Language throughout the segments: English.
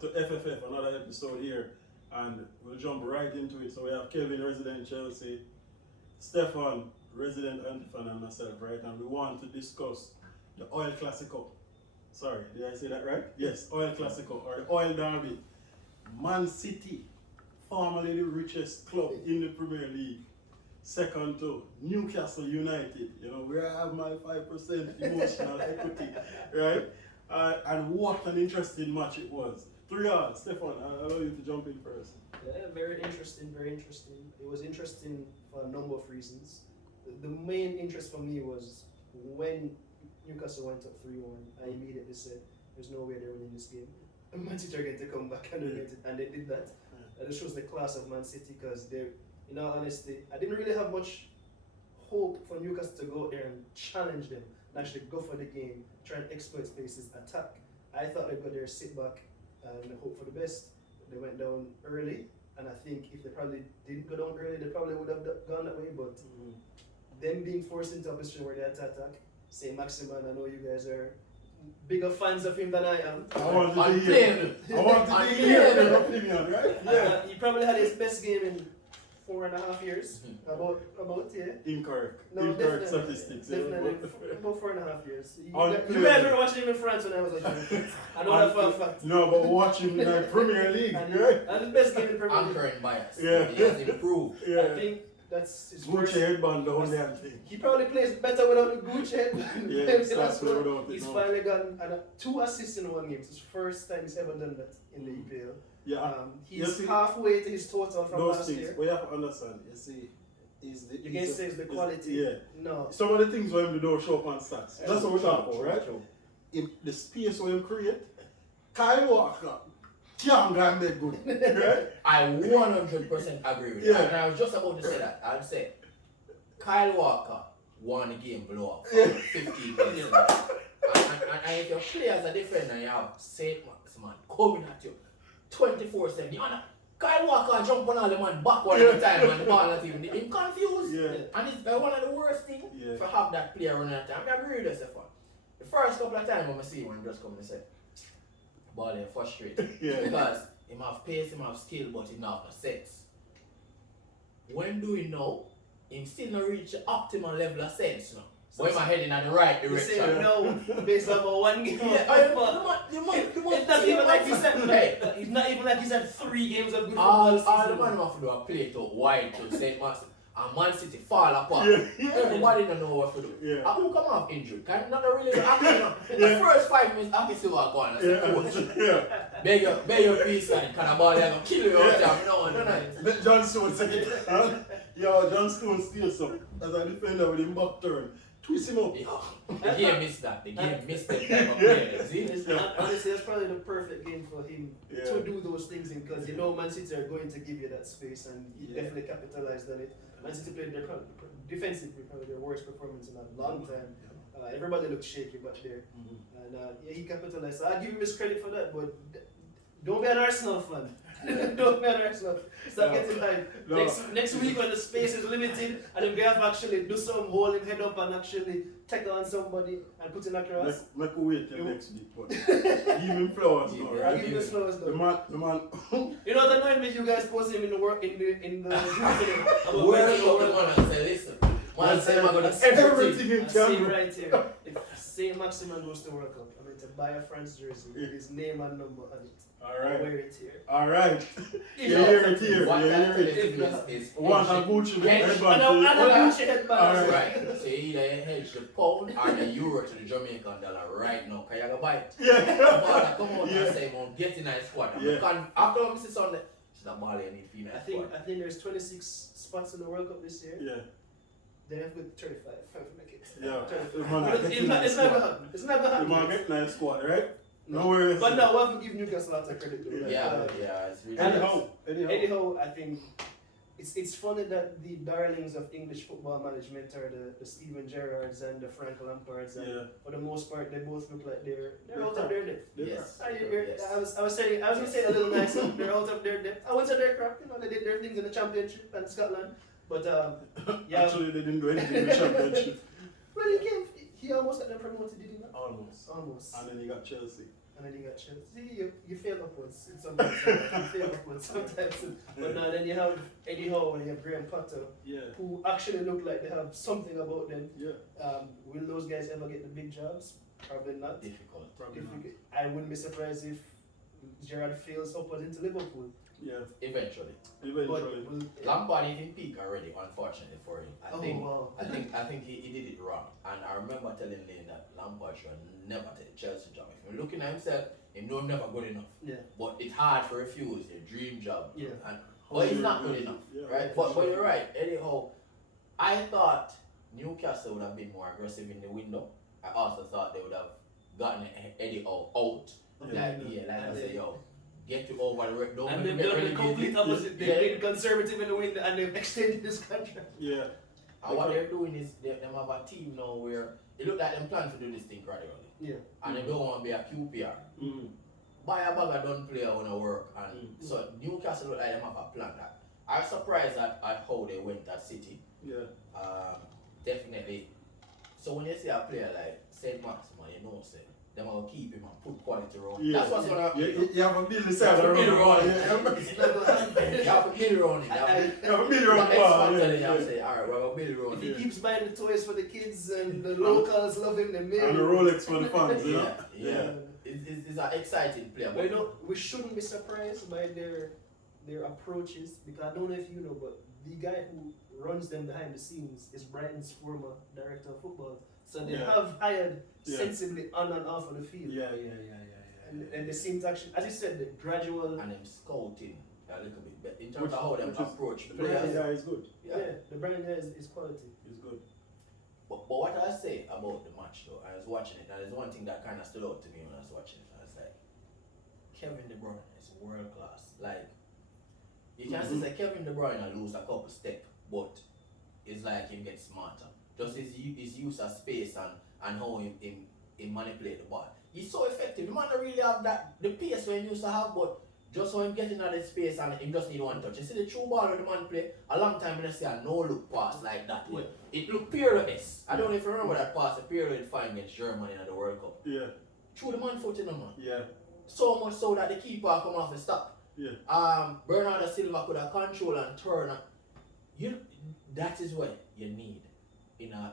back to FFF, another episode here, and we'll jump right into it. So we have Kevin, resident Chelsea, Stefan, resident Antifan, and myself, right? And we want to discuss the Oil Clasico. Sorry, did I say that right? Yes, Oil Clasico, or the Oil Derby. Man City, formerly the richest club in the Premier League. Second to Newcastle United, you know, where I have my 5% emotional equity, right? And what an interesting match it was. 3-3, Stefan, I'll allow you to jump in first. Yeah, very interesting, very interesting. It was interesting for a number of reasons. The main interest for me was when Newcastle went up 3-1, I immediately said, there's no way they're winning this game. Man City are going to come back and win it, and they did that. And it shows the class of Man City because they're, in all honesty, I didn't really have much hope for Newcastle to go out there and challenge them and actually go for the game, try and exploit spaces, attack. I thought they'd go there, sit back, and hope for the best. They went down early, and I think if they probably didn't go down early, they probably would have gone that way. But them being forced into a position where they had to attack, St. Maximin, I know you guys are bigger fans of him than I am. I want to hear your opinion, right? Yeah. He probably had his best game in 4.5 years. About yeah. Incorrect. No, Incorrect definitely, statistics. Definitely about 4.5 years. You Unplayable. guys were watching him in France when I was watching. I know that for a fact. No, but watching the Premier League, right? And the best game in Premier League. Anchoring bias. Yeah. He has improved. Yeah. I think that's his first. Gucci headband, the only thing. He probably plays better without the Gucci headband. Yeah, that's without it. He's No. finally gotten 2 assists in 1 game. It's his first time he's ever done that in the EPL. Yeah. He's halfway to his total from those last things, year. we have to understand, you see, You can say it's the quality. Yeah. No. Some of the things when we don't show up on stats. That's what we're talking about, right? True. In the space where you create, Kyle Walker can't go and make good, right? I 100% agree with Yeah. that. And I was just about to say that. I'd say Kyle Walker won the game blow up for 15 minutes. And if your players are different and you have St. Maximin coming at you 24/7, you know, Kyle Walker jump on all the man backward all the time and the ball not even him confused. Yeah. And it's one of the worst things Yeah. to have that player running at time. I agree with you, Stefan. The first couple of times when I see one just come and say, ball is frustrated. Yeah. Because him have pace, him have skill, but him not have sense. When do we know him still not reach the optimal level of sense now? But him heading in the right You direction. say no based on 1 game. It's not even like he said. Hey, It's not even like he's had 3 games of good all football. the man have to do a play to wide to St. Max and Man City fall apart. Yeah. Everybody don't know what to do. Yeah. And who come off injured? Can not really happen. The first 5 minutes, I can still walk on. I said, coach, Yeah. beg your peace and can a ball there gonna kill you out there. No, no, no. Let John Stones take it. Huh? Yo, John Stones steals some. As a defender with him back turn. Twist him up. The game missed that. The game missed that type of play. See? Honestly, that's probably the perfect game for him Yeah. to do those things in because you know Man City are going to give you that space and he definitely capitalized on it. Man City played their defensively probably their worst performance in a long time. Everybody looked shaky back there, and yeah, he capitalized. So I give him his credit for that, but don't be an Arsenal fan. Don't be an Arsenal. Stop getting hype. No. Next week when the space is limited and then we have actually do something, hold him head up and actually tackle on somebody and put him across. Make we wait till next week, but give him flowers now, I'll right? give him his flowers The though. man. You know what annoyed me? You guys post him in the work in the group today. Where is the man and say, listen, man say I'm gonna do everything. in I see camera. right here. If St. Maximin goes to World Cup, I'm going to buy a France jersey with his name and number on it. Alright. Wear it here. Alright. If You not- hear it here. What You that hear it. tells you is Want a Gucci hedge. headband. And a Gucci headband. Alright. Right. So either you hedge the pound or the euro to the Jamaican dollar right now. Cause you go buy it. Yeah. Ball come out Yeah. and say, "Man, get in a squad." Yeah. After I see Sunday, it's the ball you need for your I think squad. there's 26 spots in the World Cup this year. Yeah. They have good 35. Five for my kids. Yeah. 35. The man But get nice it's not squad. gonna happen. It's not gonna The man happen. get nice squad, right? No worries. But no, we have to give Newcastle lots of credit though. Yeah, it's really Anyhow. I think it's funny that the darlings of English football management are the Steven Gerrards and the Frank Lampards, and Yeah. for the most part they both look like they're out of their depth. Yes. I was gonna say a little nicer. They're out of their depth. I went to their crap, they did their things in the Championship and Scotland, but yeah. Actually, they didn't do anything in the championship. Well, he almost got them promoted, did he not? Almost. Almost. And then he got Chelsea. And then you got Chelsea. See, you fail upwards. Sometimes you fail upwards sometimes. But now then you have Eddie Howe and you have Graham Potter, who actually look like they have something about them. Will those guys ever get the big jobs? Probably not. Difficult. Probably not. I wouldn't be surprised if Gerrard fails upward into Liverpool. Yeah. Eventually. But, Lampard is in peak already, unfortunately for him. wow. I think he did it wrong. And I remember telling Lane that Lampard should never take the Chelsea job. If you're looking at himself, he know never good enough. Yeah. But it's hard to refuse your dream job. Yeah. But he's not good enough. Yeah, right? But you're right, anyhow. I thought Newcastle would have been more aggressive in the window. I also thought they would have gotten Eddie Howe out. Like I say, yo, get you over the don't and they've done the complete opposite. They've been conservative in the window and they've extended this contract. Yeah. And what they're doing is they have a team now where it look like them plan to do this thing gradually. Yeah. And they don't want to be a QPR. Buy a bag of done player on a work. And so Newcastle look like them have a plan that. I was surprised at how they went at City. Yeah. Definitely. So when you see a player like Saint Maximin, you know, say them will keep him and put quality around. Yeah. That's what's gonna happen. You have a million You have to build around it. It's not gonna happen. You have to build around it. You have a million around You have to say, alright, we're gonna build around If it. he keeps buying the toys for the kids and the locals love him, then maybe. And the Rolex for the fans, you know? Yeah. It's an exciting player. But you know, we shouldn't be surprised by their approaches, because I don't know if you know, but the guy who runs them behind the scenes is Brighton's former director of football. So they have hired sensibly on and off of the field. Yeah. And they seem to actually, as you said, the gradual. And them scouting a little bit better in terms of how them approach The Brighton players. guy is good. Yeah, the Brighton guy is quality. He's good. But what I say about the match though, I was watching it, and there's one thing that kind of stood out to me when I was watching it. I was like, Kevin De Bruyne is world class. Like, you can say Kevin De Bruyne lose a couple steps, but it's like him get smarter. Just his use of space and how he manipulate the ball. He's so effective. The man don't really have the pace when he used to have, but just how him getting out of space and him just need one touch. You see the true ball when the man play, a long time when I see a no look pass like that. Yeah. It looked peerless. I don't know if you remember that pass, the Pirlo fine against Germany in the World Cup. Yeah. Through the man foot in the man. Yeah. So much so that the keeper come off and stop. Yeah. Bernardo Silva could have control and turn. That is what you need in a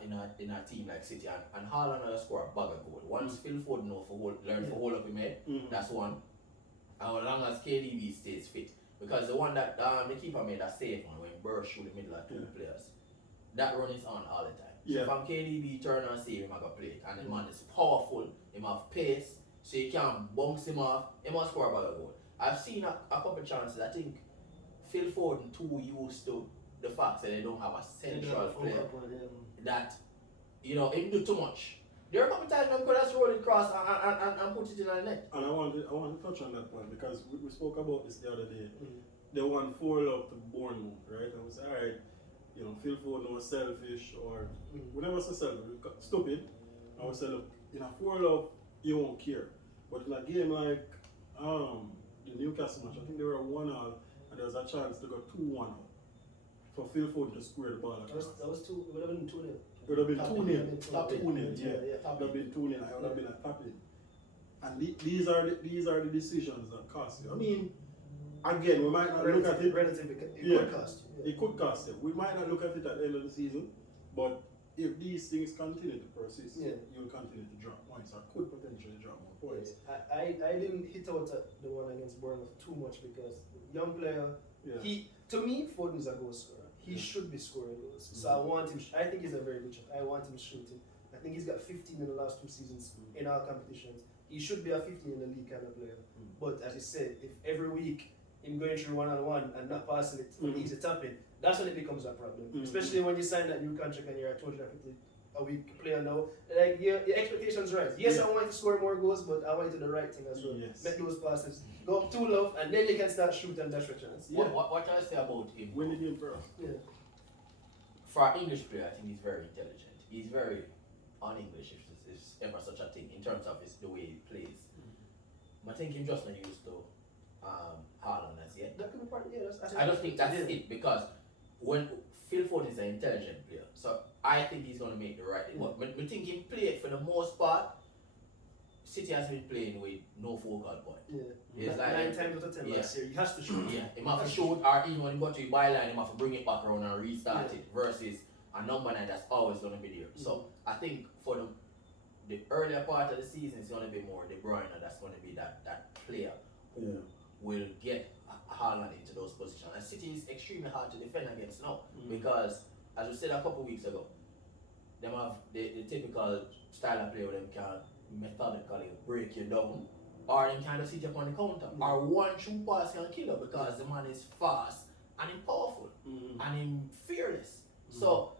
team like City. And Haaland will score a bag of goal. Once Phil Foden learn to hold up his head, that's one. And as long as KDB stays fit. Because the one that the keeper made a safe one when Burr shoot the middle of two players. That run is on all the time. So if I'm KDB turn and save him, I can play it. And the man is powerful, him have pace, so you can bounce him off, he must score a bag of goal. I've seen a couple chances. I think Phil Foden too used to the fact that they don't have a central player that, you know, him do too much. There are a couple times them could just roll it across and put it in the net. And I want to touch on that point because we spoke about this the other day. They won 4-0 to Bournemouth, right? And we said, alright, you know, Phil Foden was selfish or we never say selfish, we got stupid. And we said, look, in a 4-0, you won't care. But in a game like the Newcastle match, I think they were 1-0 and there was a chance to go 2-1 for Phil Foden to square the ball across. That was two. It would have been 2-0. It would have been 2-0. 2-0, yeah. It Yeah. would have been 2-0. I would have been a tapping. And these are the decisions that cost you. I mean, again, we might not look at it. Relatively, it could cost you. It could cost you. We might not look at it at the end of the season, but if these things continue to persist, you'll continue to drop points or could potentially drop more points. I didn't hit out at the one against Bournemouth too much because young player. To me, Foden's a goal scorer. He should be scoring goals. So I want him. I think he's a very good shot. I want him shooting. I think he's got 15 in the last 2 seasons in our competitions. He should be a 15 in the league kind of player. But as you said, if every week him going through one-on-one and not passing it for easy tapping, that's when it becomes a problem. Especially when you sign that new contract and you're a 250 a week player now. Like your expectations rise. Yes, I want to score more goals, but I want to do the right thing as well. Make those passes. Go up too low, and then you can start shooting and dash for chance. What I say about him? Win the game for us. For an English player, I think he's very intelligent. He's very un-English, if there's ever such a thing, in terms of the way he plays. I think him just not used to Haaland as yet. That could be part. I just think that's it, because when Phil Foden is an intelligent player, so I think he's going to make the right thing. But I think he played for the most part City has been playing with no focal point. Yeah. It's 9 times out of 10 yeah. last year, he has to shoot. Yeah, he have to shoot, or even when he got to the byline, he have to bring it back around and restart Yeah. it. Versus a number 9 that's always gonna be there. So I think for the earlier part of the season, it's gonna be more De Bruyne that's gonna be that player who will get Haaland into those positions. And City is extremely hard to defend against now because, as we said a couple of weeks ago, them have the typical style of play where them can methodically break you down, or them kind of sit up on the counter, or one true pass can kill you because the man is fast and him powerful and him fearless. So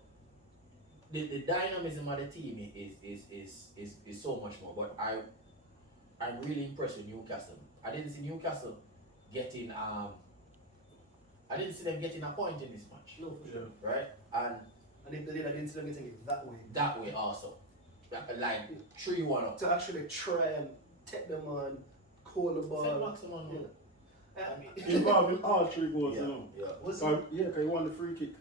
the dynamism of the team is so much more. But I'm really impressed with Newcastle. I didn't see Newcastle getting I didn't see them getting a point in this match. No, for sure. Right? And if they did, I didn't see them getting it that way. that way also. Like 3-1 up. To actually try and take them on, call the ball. Send maximum. Yeah. I mean, Involving all 3 goals, you know. Yeah. was So, yeah, because he won the free kick.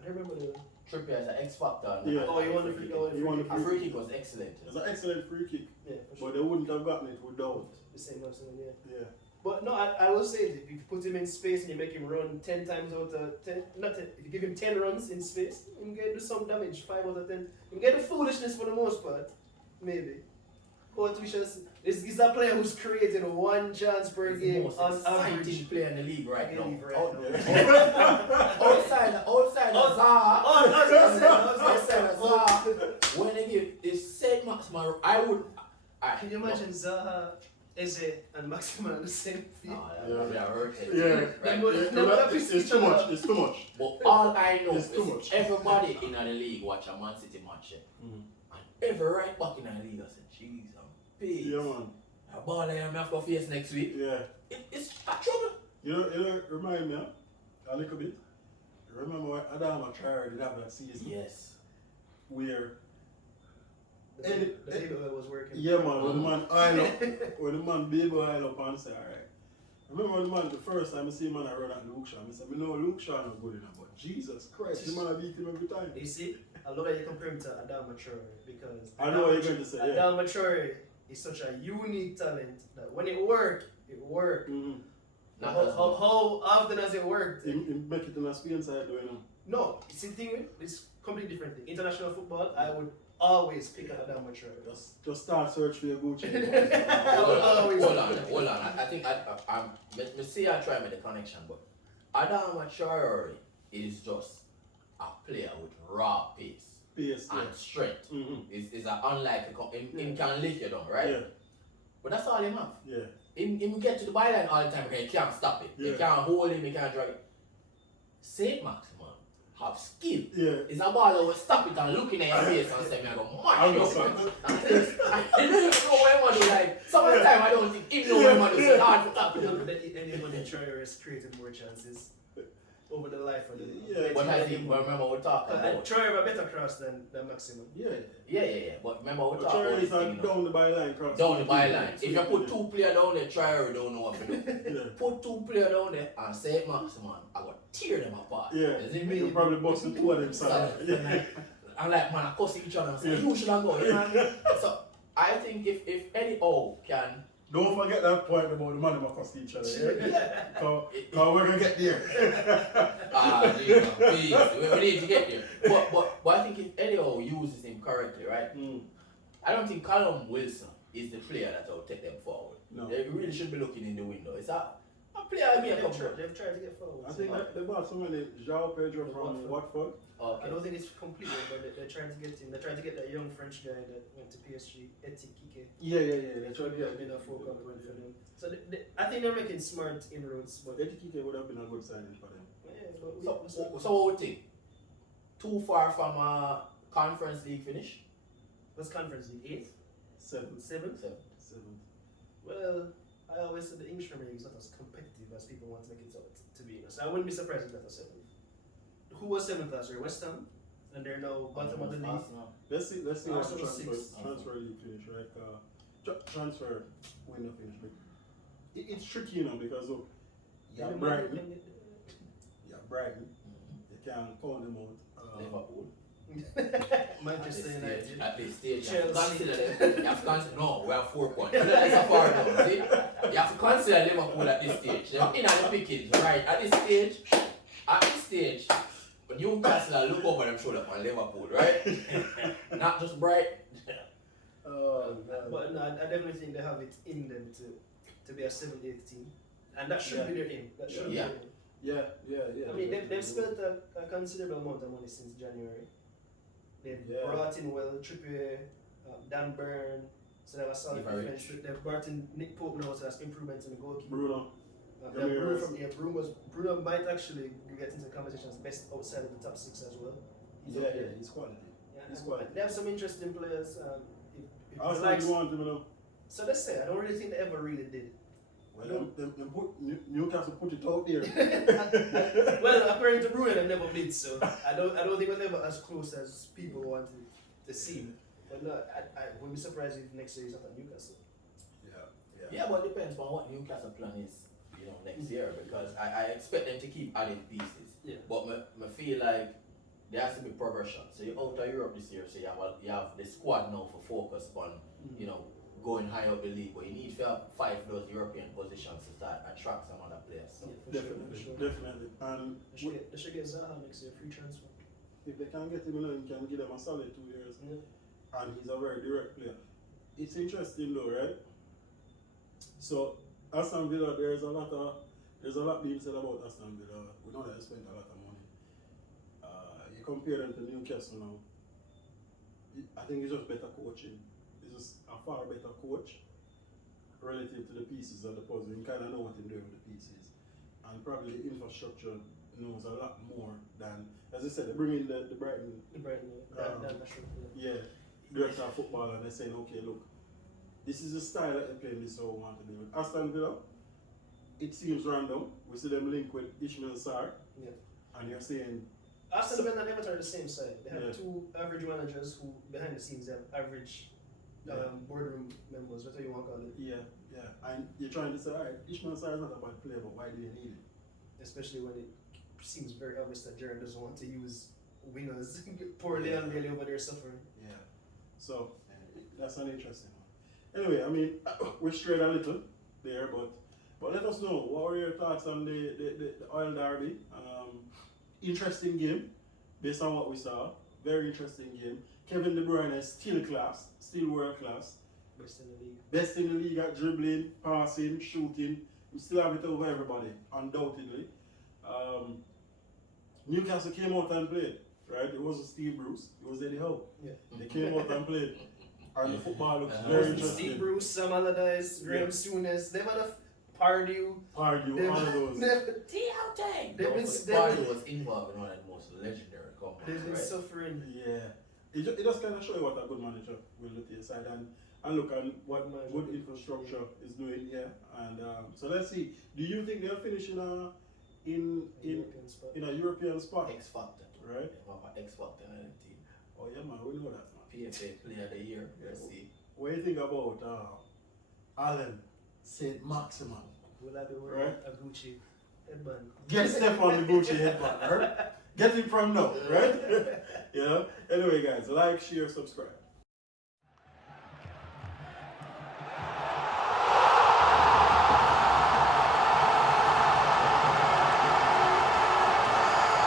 I don't remember the. Trippier is an X factor. Yeah. Oh, you won the free kick. He won the A free kick was excellent. It was an excellent free kick, Yeah, for sure. but they wouldn't have gotten it without. The same person, yeah. Yeah. But no, I will say that if you put him in space and you make him run 10 times out of 10, not 10, if you give him 10 runs in space, he can do some damage, 5 out of 10. He can get the foolishness for the most part, maybe. But we shall see. This is a player who's created 1 chance per He's game the most on exciting average. player in the league right now. Outside Outside of Zaha. Oh, that's what I said. Outside of Zaha. When they give this same maximum, I would. Can you imagine Zaha, Eze, and Maximan on the same field? They are hurt. Yeah. It's too much. It's too much. But all I know It's is too much. everybody in the league watch a Man City match. And every right back in the league I said, jeez, I'm pissed. Yeah, man. A ball I have to face next week. Yeah. It's a trouble. You know, remind me a little bit. Remember when Adama Traore did have that season? Yes. Where The baby oil was working. yeah, man, when the man oil up, when the man baby oil up and say, alright. I remember when the man, the first time I see man I run at Luke Shaw, I said, I know Luke Shaw not good enough, but Jesus Christ, the man I beat him every time. You see, I love that you compare him to Adama Traore because I know what you're going to say, yeah. Adama Traore is such a unique talent that when it worked, it worked. How often has it worked? He make it in a Spain side, though, you know. No, it's the thing. It's completely different thing. International football, I would always pick Adama Traore. Just start search for your Gucci. Hold on. I think me see I try with the connection, but Adama Traore is just a player with raw pace and strength. Is an unlike him can lick you down, right? Yeah. But that's all him have. Yeah. Him get to the byline all the time because he can't stop it. Yeah. He can't hold him, he can't drag it. Saint Max, man, have skill. Yeah. It's a ball that will stop it and looking at your face and say, me I go I know, mash you. man. He don't even know what him do. Like, some of the time I don't think he know what him do. It's hard to stop it. Anybody Traore has created more chances over the life of the Yeah. But I think, remember we talked about. Traore have a better cross than Maximum. Yeah. But remember we But talked about Traore this is thing. like down the byline cross. Down the byline. If you put 2 players down there, Traore don't know what to do. Yeah. Put 2 players down there and say Max, man, I got tear them apart. Yeah. Is it You're me? probably busting 2 of them side. Yeah. I'm like, man, I cuss each other and say, you should have go. You know? So I think if Eddie O can. Don't forget that point about the money must cost each other. Yeah? Because we're going to get there. Please, we need to get there. But I think if Eddie O uses him correctly, right? I don't think Callum Wilson is the player that will take them forward. No. They really should be looking in the window. It's a player I mean, They've tried to get forward. I think they bought somebody, João Pedro from Watford. Okay. I don't think it's completed, but they're trying to get him. They're trying to get that young French guy that went to PSG, Kike. Yeah. They tried to Have been a focal point for them. So I think they're making smart inroads. But Kike would have been a good signing for them. yeah, So what would you think? Too far from a Conference League finish? what's Conference League? 7th. 7th? 7th. Well, I always said the English Premier League is not as competitive as people want to make it out to be. So I wouldn't be surprised if that was 7th. Who was 7th last year? West Ham, and they're now bottom of the league. Let's see how Arsenal 6th. transfer league finish, right? Transfer window finish. It's tricky, you know, because look, you have Brighton. You can't count them out. Liverpool. Manchester United. At this stage, you Chelsea. have to consider them. You have to consider, no, we have 4 points. That's a far now, see? You have to consider Liverpool at this stage. They're in the pickings, right? At this stage, when Newcastle look over them shoulder on Liverpool, right? Not just Bright. But no, I definitely think they have it in them to be a 7th, 8th team. And that should be their aim. That should be their aim. Yeah. I mean, they've spent a considerable amount of money since January. They've brought in Trippier, Dan Burn, so they have a solid defense. They've brought in Nick Pope now, so that's improvements in the goalkeeper. Bruno. Bruno might actually get into the conversation as best outside of the top 6 as well. He's quality. He's quality. They have some interesting players. If Arsenal want him, you know. So let's say, I don't really think they ever really did. Well, Newcastle put it out there. Well, according to Bruno, they never did, so I don't think it was ever as close as people wanted to see. But no, I wouldn't be surprised if next year he's not at Newcastle. Yeah, but it depends on what Newcastle plan is, next year, because I expect them to keep adding pieces. Yeah. But I feel like there has to be progression. So you're out of Europe this year, so you have the squad now for focus on, going high up the league, but you need to have 5 of those European positions to start attract some other players. So. Yeah, Definitely. And they should get Zaha next year, free transfer. if they can get him, you can give them a solid 2 years. Yeah. And he's a very direct player. It's interesting though, right? So Aston Villa, there's a lot being said about Aston Villa. We know that they spent a lot of money. You compare them to Newcastle now. I think it's just better coaching. It's just a far better coach relative to the pieces of the puzzle. You kind of know what he's doing with the pieces, and probably the infrastructure knows a lot more than, as I said, they bring in the Brighton. Director of football, and they're saying, okay, look, this is the style that they're playing. This is how we want to do it. Aston Villa, it seems random. We see them link with Ishmael Sarr, and you're saying. Aston Villa and Everton are the same side. They have 2 average managers who, behind the scenes, have average boardroom members, whatever you want to call it. Yeah. And you're trying to say, all right, Ishmael Sarr is not a bad player, but why do you need it? Especially when it seems very obvious that Jared doesn't want to use wingers. Poor Leon Bailey over there suffering. Yeah. So, that's an interesting one. Anyway, I mean, we strayed a little there, but let us know, what were your thoughts on the Oil Derby? Interesting game, based on what we saw. Very interesting game. Kevin De Bruyne is still class, still world class. Best in the league. Best in the league at dribbling, passing, shooting. We still have it over everybody, undoubtedly. Newcastle came out and played, right? It wasn't Steve Bruce, it was Eddie Howe. Yeah. They came out and played. And the football looks very interesting. Steve Bruce, Sam Allardyce, Graham Souness, they've had a Pardew, all of those. Pardew was involved in one of the most legendary comebacks. They've been suffering. Yeah. It just kind of show you what a good manager will do to your side and look at what good infrastructure is doing here. And so let's see. Do you think they'll finish in a European spot? X Factor. Right? X Factor in the team. Oh yeah, man, we know that, man. PFA Player of the Year. Let's see. What do you think about Alan St. Maximin? Will I be wearing a Gucci headband? Get Steph on the Gucci headband, right? Get it from now, right? Anyway, guys, like, share, subscribe.